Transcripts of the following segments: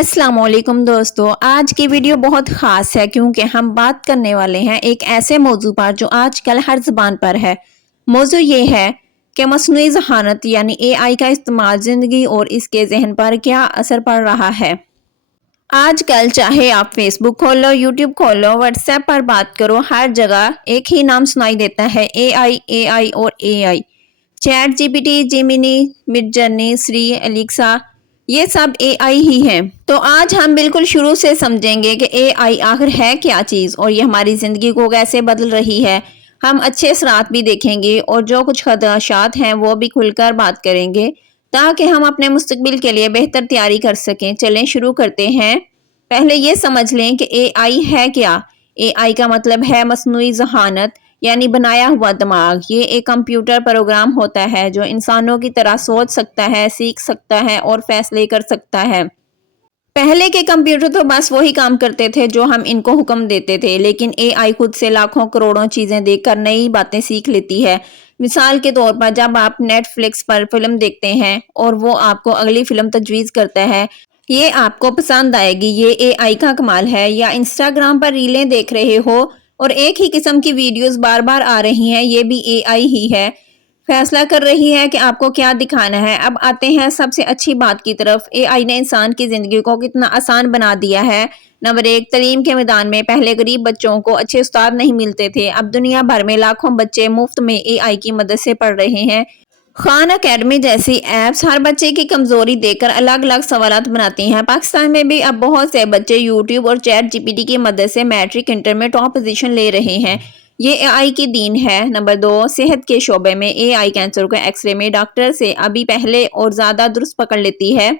अस्सलाम वालेकुम दोस्तों, आज की वीडियो बहुत ख़ास है क्योंकि हम बात करने वाले हैं एक ऐसे मौजू पर जो आजकल हर ज़बान पर है। मौजू ये है कि मस्नूई ज़हानत यानी एआई का इस्तेमाल ज़िंदगी और इसके ज़हन पर क्या असर पड़ रहा है। आजकल चाहे आप फेसबुक खोलो, यूट्यूब खोलो, व्हाट्सएप पर बात करो, हर जगह एक ही नाम सुनाई देता है, एआई, एआई और AI. Chat GPT, Gemini, Midjourney, Shri, Alexa, ये सब एआई ही हैं। तो आज हम बिल्कुल शुरू से समझेंगे कि एआई आखिर है क्या चीज़ और ये हमारी ज़िंदगी को कैसे बदल रही है। हम अच्छे असरात भी देखेंगे और जो कुछ खदशात हैं वो भी खुलकर बात करेंगे ताकि हम अपने मुस्तकबिल के लिए बेहतर तैयारी कर सकें। चलें शुरू करते हैं। पहले ये समझ लें कि एआई है क्या। एआई का मतलब है मस्नूई ज़हानत यानी बनाया हुआ दिमाग। ये एक कंप्यूटर प्रोग्राम होता है जो इंसानों की तरह सोच सकता है, सीख सकता है और फैसले कर सकता है। पहले के कंप्यूटर तो बस वही काम करते थे जो हम इनको हुक्म देते थे, लेकिन एआई खुद से लाखों करोड़ों चीजें देखकर नई बातें सीख लेती है। मिसाल के तौर पर जब आप नेटफ्लिक्स पर फिल्म देखते हैं और वो आपको अगली फिल्म तजवीज़ करता है, ये आपको पसंद आएगी, ये एआई का कमाल है। या इंस्टाग्राम पर रीलें देख रहे हो और एक ही किस्म की वीडियोस बार बार आ रही हैं, ये भी एआई ही है। फैसला कर रही है कि आपको क्या दिखाना है। अब आते हैं सबसे अच्छी बात की तरफ। एआई ने इंसान की जिंदगी को कितना आसान बना दिया है। नंबर एक, तालीम के मैदान में पहले गरीब बच्चों को अच्छे उस्ताद नहीं मिलते थे, अब दुनिया भर में लाखों बच्चे मुफ्त में एआई की मदद से पढ़ रहे हैं। खान अकेडमी जैसी एप्स हर बच्चे की कमजोरी देखकर अलग अलग सवालात बनाती हैं। पाकिस्तान में भी अब बहुत से बच्चे यूट्यूब और चैट जीपीटी की मदद से मैट्रिक इंटर में टॉप पोजीशन ले रहे हैं। ये एआई की दीन है। नंबर दो, सेहत के शोबे में एआई कैंसर को एक्सरे में डॉक्टर से अभी पहले और ज्यादा दुरुस्त पकड़ लेती है।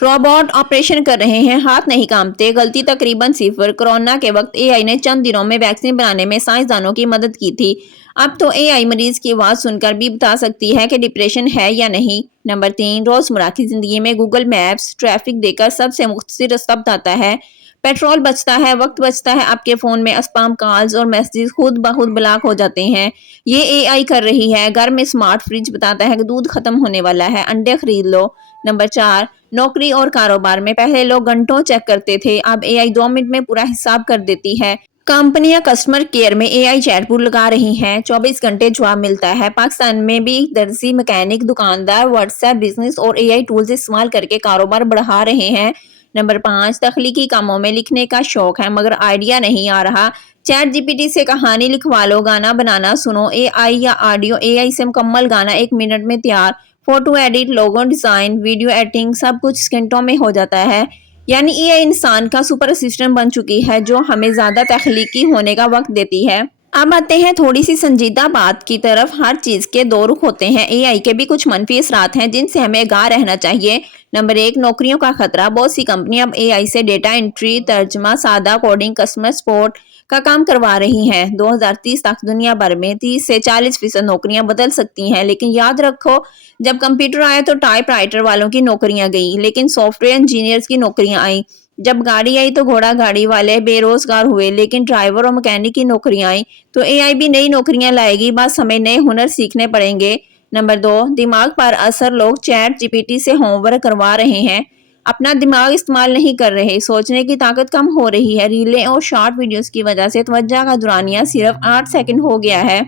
रोबोट ऑपरेशन कर रहे हैं, हाथ नहीं कांपते, गलती तकरीबन सिफर। कोरोना के वक्त एआई ने चंद दिनों में वैक्सीन बनाने में साइंसदानों की मदद की थी। अब तो एआई मरीज की आवाज सुनकर भी बता सकती है कि डिप्रेशन है या नहीं। नंबर तीन, रोजमर्रा की जिंदगी में गूगल मैप्स ट्रैफिक देकर सबसे मुख्तसर रास्ता बताता है। पेट्रोल बचता है, वक्त बचता है। आपके फोन में स्पैम कॉल्स और मैसेजेस खुद ब खुद ब्लॉक हो जाते हैं। ये एआई कर रही है। घर में स्मार्ट फ्रिज बताता है कि दूध खत्म होने वाला है, अंडे खरीद लो। नंबर चार, नौकरी और कारोबार में पहले लोग घंटों चेक करते थे, अब एआई 2 मिनट में पूरा हिसाब कर देती है। कंपनियां कस्टमर केयर में एआई चैटबॉट लगा रही हैं, 24 घंटे जवाब मिलता है। पाकिस्तान में भी दर्जी, मैकेनिक, दुकानदार व्हाट्सएप बिजनेस और एआई टूल्स इस्तेमाल करके कारोबार बढ़ा रहे हैं। नंबर पाँच, तख्लीकी कामों में लिखने का शौक है मगर आइडिया नहीं आ रहा। चैट जीपीटी से कहानी लिखवा लो, गाना बनाना सुनो एआई या ऑडियो एआई से मुकम्मल गाना 1 मिनट में तैयार। Photo edit, logo design, video editing सब कुछ सेकंडों में हो जाता है। यानी ये इंसान का सुपर असिस्टेंट बन चुकी है जो हमें ज्यादा तख्लीकी होने का वक्त देती है। अब आते हैं थोड़ी सी संजीदा बात की तरफ। हर चीज के दो रुख होते हैं, एआई के भी कुछ मनफी असरात हैं जिनसे हमें आगाह रहना चाहिए। नंबर एक, नौकरियों का खतरा। बहुत सी कंपनियां अब एआई से डेटा एंट्री, तर्जमा, सादा कोडिंग, कस्टमर सपोर्ट का काम करवा रही हैं। 2030 तक दुनिया भर में 30 से 40% नौकरियां बदल सकती हैं, लेकिन याद रखो जब कंप्यूटर आया तो टाइप राइटर वालों की नौकरियां गई, लेकिन सॉफ्टवेयर इंजीनियर्स की नौकरियां आई। जब गाड़ी आई तो घोड़ा गाड़ी वाले बेरोजगार हुए, लेकिन ड्राइवर और मैकेनिक की नौकरियां आई। तो एआई भी नई नौकरियां लाएगी, बस हमें नए हुनर सीखने पड़ेंगे। नंबर दो, दिमाग पर असर। लोग चैट जीपीटी से होमवर्क करवा रहे हैं, अपना दिमाग इस्तेमाल नहीं कर रहे, सोचने की ताकत कम हो रही है। रीलें और शॉर्ट वीडियोस की वजह से तवज्जो का दुरानिया सिर्फ 8 सेकंड हो गया है।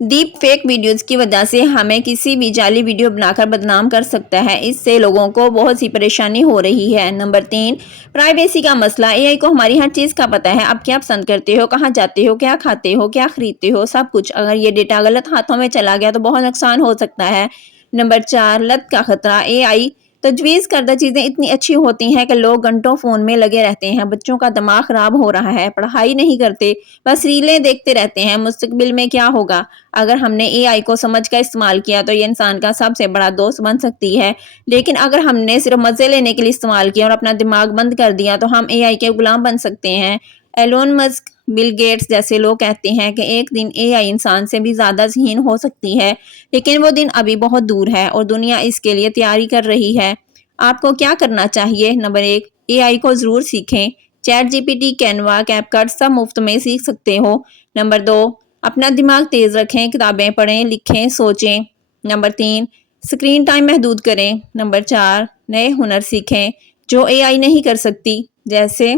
डीप फेक वीडियोस की वजह से हमें किसी भी जाली वीडियो बनाकर बदनाम कर सकता है, इससे लोगों को बहुत सी परेशानी हो रही है। नंबर तीन, प्राइवेसी का मसला। एआई को हमारी हर चीज का पता है, आप क्या पसंद करते हो, कहाँ जाते हो, क्या खाते हो, क्या खरीदते हो, सब कुछ। अगर ये डेटा गलत हाथों में चला गया तो बहुत नुकसान हो सकता है। नंबर चार, लत का खतरा। एआई तजवीज़ करदा चीज़ें इतनी अच्छी होती हैं कि लोग घंटों फ़ोन में लगे रहते हैं। बच्चों का दिमाग ख़राब हो रहा है, पढ़ाई नहीं करते, बस रीलें देखते रहते हैं। मुस्तकबिल में क्या होगा? अगर हमने एआई को समझ कर इस्तेमाल किया तो ये इंसान का सबसे बड़ा दोस्त बन सकती है, लेकिन अगर हमने सिर्फ मज़े लेने के लिए इस्तेमाल किया और अपना दिमाग बंद कर दिया तो हम एआई के गुलाम बन सकते हैं। एलोन मस्क, बिल गेट्स जैसे लोग कहते हैं कि एक दिन एआई इंसान से भी ज़्यादा ज़हीन हो सकती है, लेकिन वो दिन अभी बहुत दूर है और दुनिया इसके लिए तैयारी कर रही है। आपको क्या करना चाहिए? नंबर एक, एआई को ज़रूर सीखें। चैट जीपीटी, कैनवा, कैपकट सब मुफ्त में सीख सकते हो। नंबर दो, अपना दिमाग तेज़ रखें, किताबें पढ़ें, लिखें, सोचें। नंबर तीन, स्क्रीन टाइम महदूद करें। नंबर चार, नए हुनर सीखें। جو اے آئی نہیں کر سکتی، جیسے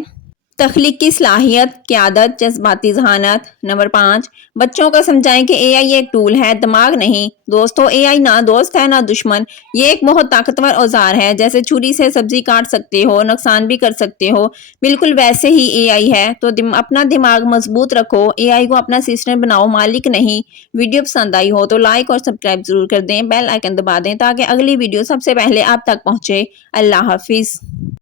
تخلیقی صلاحیت، قیادت، جذباتی ذہانت۔ نمبر 5، بچوں کو سمجھائیں کہ اے آئی ایک ٹول ہے، دماغ نہیں۔ دوستو، اے آئی نہ دوست ہے نہ دشمن، یہ ایک بہت طاقتور اوزار ہے۔ جیسے چھری سے سبزی کاٹ سکتے ہو، نقصان بھی کر سکتے ہو، بالکل ویسے ہی اے آئی ہے۔ تو اپنا دماغ مضبوط رکھو، اے آئی کو اپنا اسسٹنٹ بناؤ، مالک نہیں۔ ویڈیو پسند آئی ہو تو لائک اور سبسکرائب ضرور کر دیں، بیل آئیکن دبا دیں تاکہ اگلی ویڈیو سب سے پہلے آپ تک پہنچے۔ اللہ حافظ۔